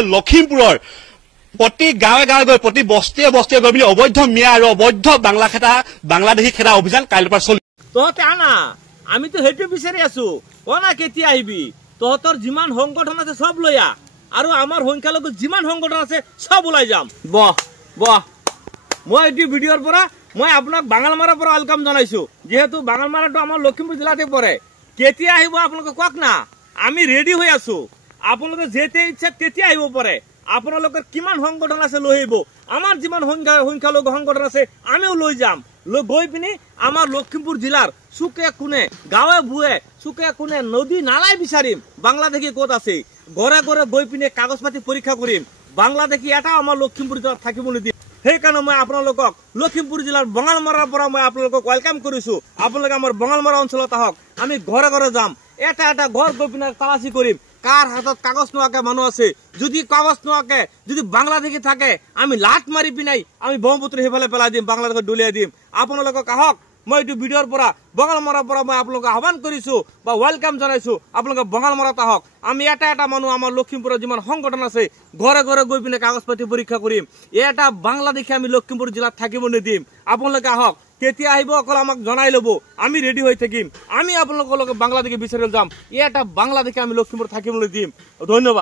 হ'ল লখিমপুৰৰ প্ৰতি গাঁৱে গাঁৱে গৈ প্ৰতি বস্তিয়ে বস্তিয়ে গৈ অবৈধ মিয়া আৰু অবৈধ বাংলাদেশী খেদা অভিযান কাইলৈৰ পৰা চলিব। তহঁতে আনা, আমিতো সেইটো বিচাৰি আছো। কনা কেতিয়া আহিবি? তহঁতৰ যিমান সংগঠন আছে সব লৈ আহ, আৰু আমাৰ সংখ্যালঘু যিমান সংগঠন আছে সব ওলাই যাম। বহ বহ, মই এইটো ভিডিঅ'ৰ পৰা মই আপোনাক বাঙালমাৰাৰ পৰা ৱেলকাম জনাইছো। যিহেতু বাঙালমাৰাটো আমাৰ লখিমপুৰ জিলাতে পৰে। কেতিয়া আহিব আপোনালোকে কওক না, আমি ৰেডি হৈ আছো। আপোনালোকে যেতিয়া ইচ্ছা তেতিয়া আহিব পাৰে। আপোনালোকৰ কিমান সংগঠন আছে লৈ আহিব, আমাৰ যিমান সংখ্যালঘু সংগঠন আছে আমিও লৈ যাম। গৈ পিনি আমাৰ লখিমপুৰ জিলাৰ চুকে কোণে গাঁৱে ভুৱে চুকে কোণে নদী নালাই বিচাৰিম বাংলাদেশী ক'ত আছে। ঘৰে ঘৰে গৈ পিনে কাগজ পাতি পৰীক্ষা কৰিম। বাংলাদেশী এটা আমাৰ লখিমপুৰ জিলাত থাকিব নিদিম। সেইকাৰণে মই আপোনালোকক লখিমপুৰ জিলাৰ বঙালমৰাৰ পৰা মই আপোনালোকক ৱেলকাম কৰিছো। আপোনালোকে আমাৰ বঙালমৰা অঞ্চলত আহক, আমি ঘৰে ঘৰে যাম। এটা এটা ঘৰ গৈ পিনে তালাচী কৰিম কাৰ হাতত কাগজ নোহোৱাকে মানুহ আছে। যদি কাগজ নোহোৱাকে যদি বাংলাদেশী থাকে আমি লাট মাৰি পিনাই আমি ব্ৰহ্মপুত্ৰ সেইফালে পেলাই দিম, বাংলাদেশত দলিয়াই দিম। আপোনালোকক আহক, মই এইটো ভিডিঅ'ৰ পৰা বঙালমৰাৰ পৰা মই আপোনালোকক আহ্বান কৰিছো বা ৱেলকাম জনাইছো। আপোনালোকে বঙালমৰাত আহক। আমি এটা এটা মানুহ আমাৰ লখিমপুৰৰ যিমান সংগঠন আছে ঘৰে ঘৰে গৈ পিনে কাগজ পাতি পৰীক্ষা কৰিম। এটা বাংলাদেশী আমি লখিমপুৰ জিলাত থাকিব নিদিম। আপোনালোকে আহক, কেতিয়া আহিব অকল আমাক জনাই ল'ব, আমি ৰেডি হৈ থাকিম। আমি আপোনালোকৰ লগত বাংলাদেশী বিচাৰি যাম। এটা বাংলাদেশী আমি লখিমপুৰ থাকিবলৈ দিম। ধন্যবাদ।